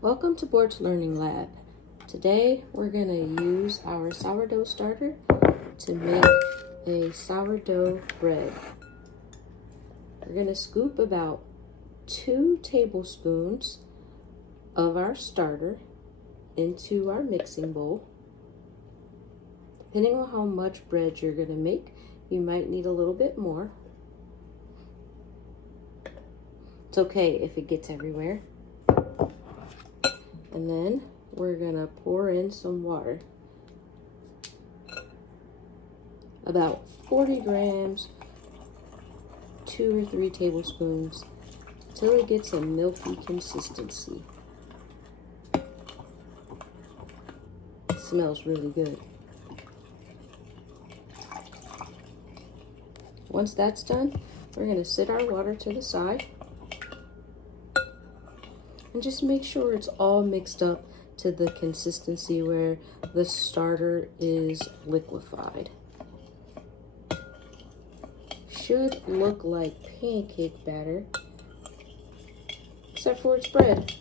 Welcome to Board's Learning Lab. Today we're going to use our sourdough starter to make a sourdough bread. We're going to scoop about 2 tablespoons of our starter into our mixing bowl. Depending on how much bread you're going to make, you might need a little bit more. It's okay if it gets everywhere. And then we're gonna pour in some water. About 40 grams, 2 or 3 tablespoons, until it gets a milky consistency. It smells really good. Once that's done, we're gonna set our water to the side. And just make sure it's all mixed up to the consistency where the starter is liquefied. Should look like pancake batter, except for its bread.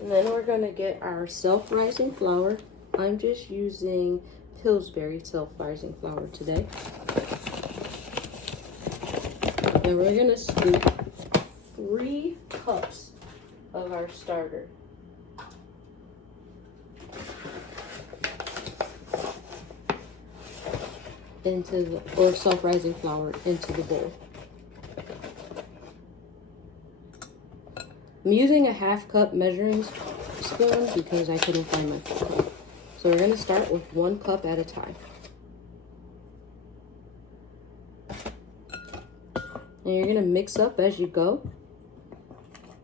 And then we're going to get our self-rising flour. I'm just using Pillsbury self-rising flour today. And we're going to scoop 3 cups of our starter. Or self-rising flour into the bowl. I'm using a 1/2 cup measuring spoon because I couldn't find my full cup. So we're going to start with 1 cup at a time. And you're going to mix up as you go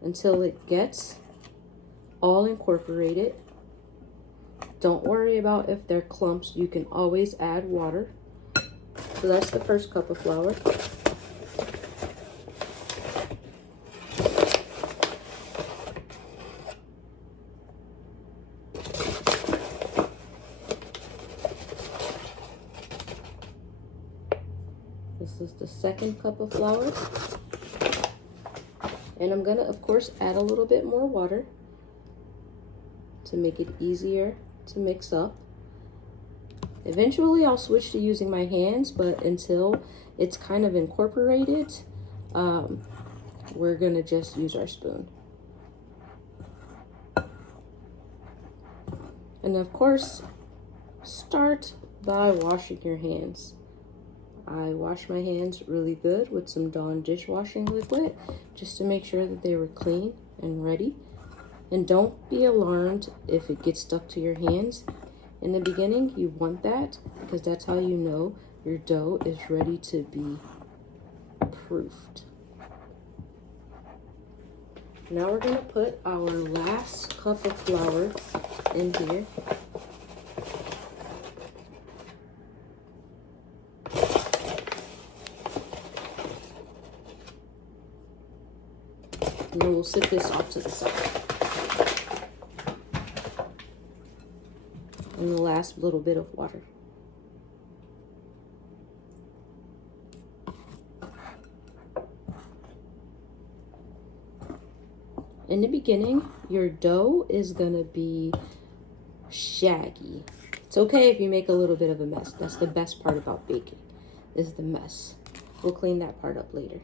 until it gets all incorporated. Don't worry about if there are clumps. You can always add water. So that's the first cup of flour. This is the second cup of flour. And I'm gonna, of course, add a little bit more water to make it easier to mix up. Eventually, I'll switch to using my hands, but until it's kind of incorporated, we're gonna just use our spoon. And of course, start by washing your hands. I washed my hands really good with some Dawn dishwashing liquid just to make sure that they were clean and ready. And don't be alarmed if it gets stuck to your hands. In the beginning, you want that because that's how you know your dough is ready to be proofed. Now we're going to put our last cup of flour in here. And then we'll set this off to the side. And the last little bit of water. In the beginning, your dough is gonna be shaggy. It's okay if you make a little bit of a mess. That's the best part about baking, is the mess. We'll clean that part up later.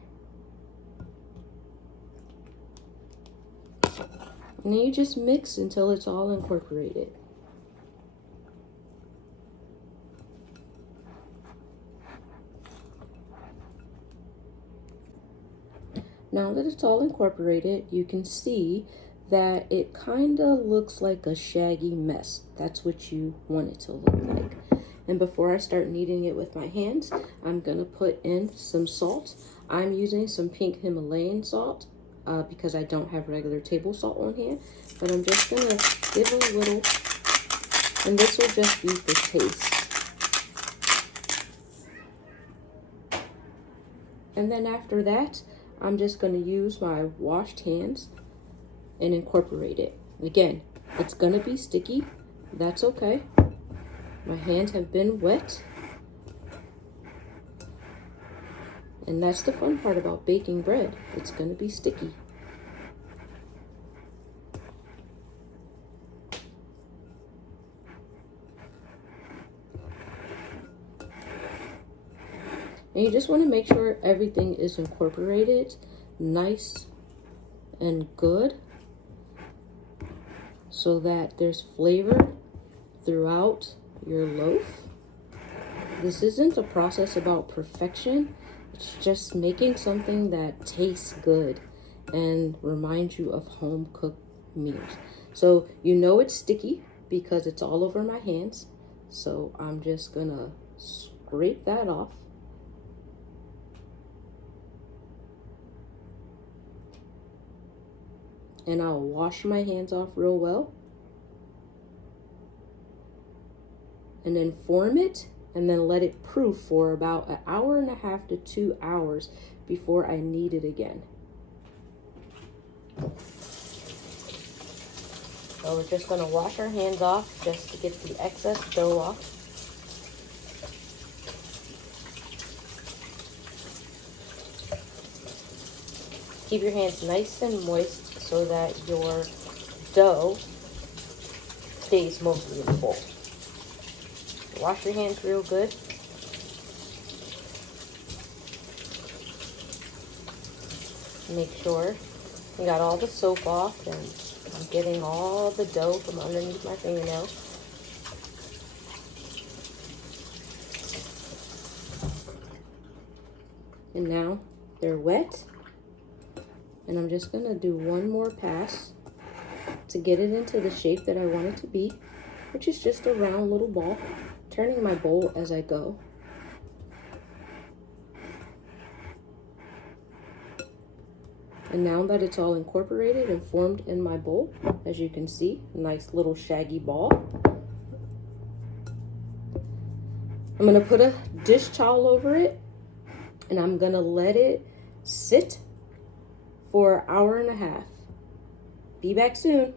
And then you just mix until it's all incorporated. Now that it's all incorporated, you can see that it kind of looks like a shaggy mess. That's what you want it to look like. And before I start kneading it with my hands, I'm gonna put in some salt. I'm using some pink Himalayan salt because I don't have regular table salt on hand. But I'm just gonna give a little, and this will just be for taste. And then after that, I'm just going to use my washed hands and incorporate it. Again, it's going to be sticky. That's okay. My hands have been wet. And that's the fun part about baking bread. It's going to be sticky. And you just want to make sure everything is incorporated nice and good so that there's flavor throughout your loaf. This isn't a process about perfection. It's just making something that tastes good and reminds you of home cooked meals. So you know it's sticky because it's all over my hands. So I'm just gonna scrape that off. And I'll wash my hands off real well. And then form it and then let it proof for about 1.5 hours to 2 hours before I knead it again. So we're just gonna wash our hands off just to get the excess dough off. Keep your hands nice and moist so that your dough stays mostly in the bowl. Wash your hands real good. Make sure you got all the soap off, and I'm getting all the dough from underneath my fingernail. And now they're wet. And I'm just gonna do one more pass to get it into the shape that I want it to be, which is just a round little ball, turning my bowl as I go. And now that it's all incorporated and formed in my bowl, as you can see, nice little shaggy ball. I'm gonna put a dish towel over it, and I'm gonna let it sit for 1.5 hours. Be back soon.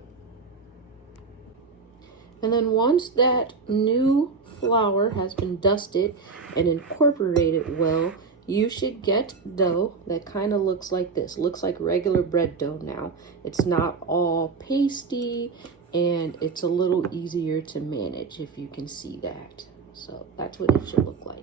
And then once that new flour has been dusted and incorporated well, you should get dough that kind of looks like this. Looks like regular bread dough now. It's not all pasty, and it's a little easier to manage, if you can see that. So that's what it should look like.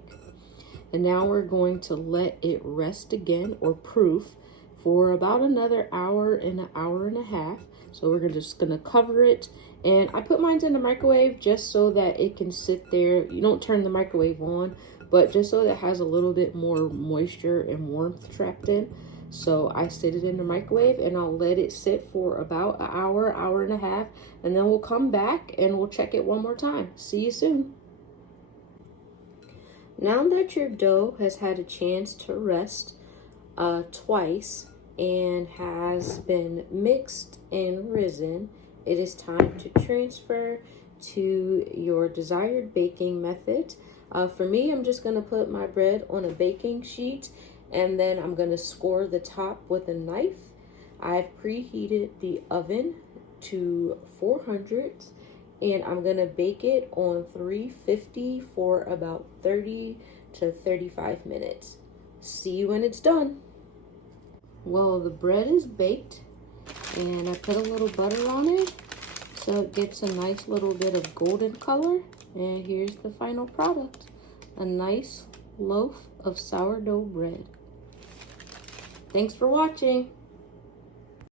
And now we're going to let it rest again, or proof, for about another 1 hour and 1.5 hours. So we're just gonna cover it. And I put mine in the microwave just so that it can sit there. You don't turn the microwave on, but just so that it has a little bit more moisture and warmth trapped in. So I sit it in the microwave, and I'll let it sit for about 1 hour, 1.5 hours, and then we'll come back and we'll check it one more time. See you soon. Now that your dough has had a chance to rest twice and has been mixed and risen, it is time to transfer to your desired baking method. For me, I'm just going to put my bread on a baking sheet, and then I'm going to score the top with a knife. I've preheated the oven to 400, and I'm going to bake it on 350 for about 30 to 35 minutes. See you when it's done. Well, the bread is baked, and I put a little butter on it so it gets a nice little bit of golden color. And here's the final product, a nice loaf of sourdough bread. Thanks for watching.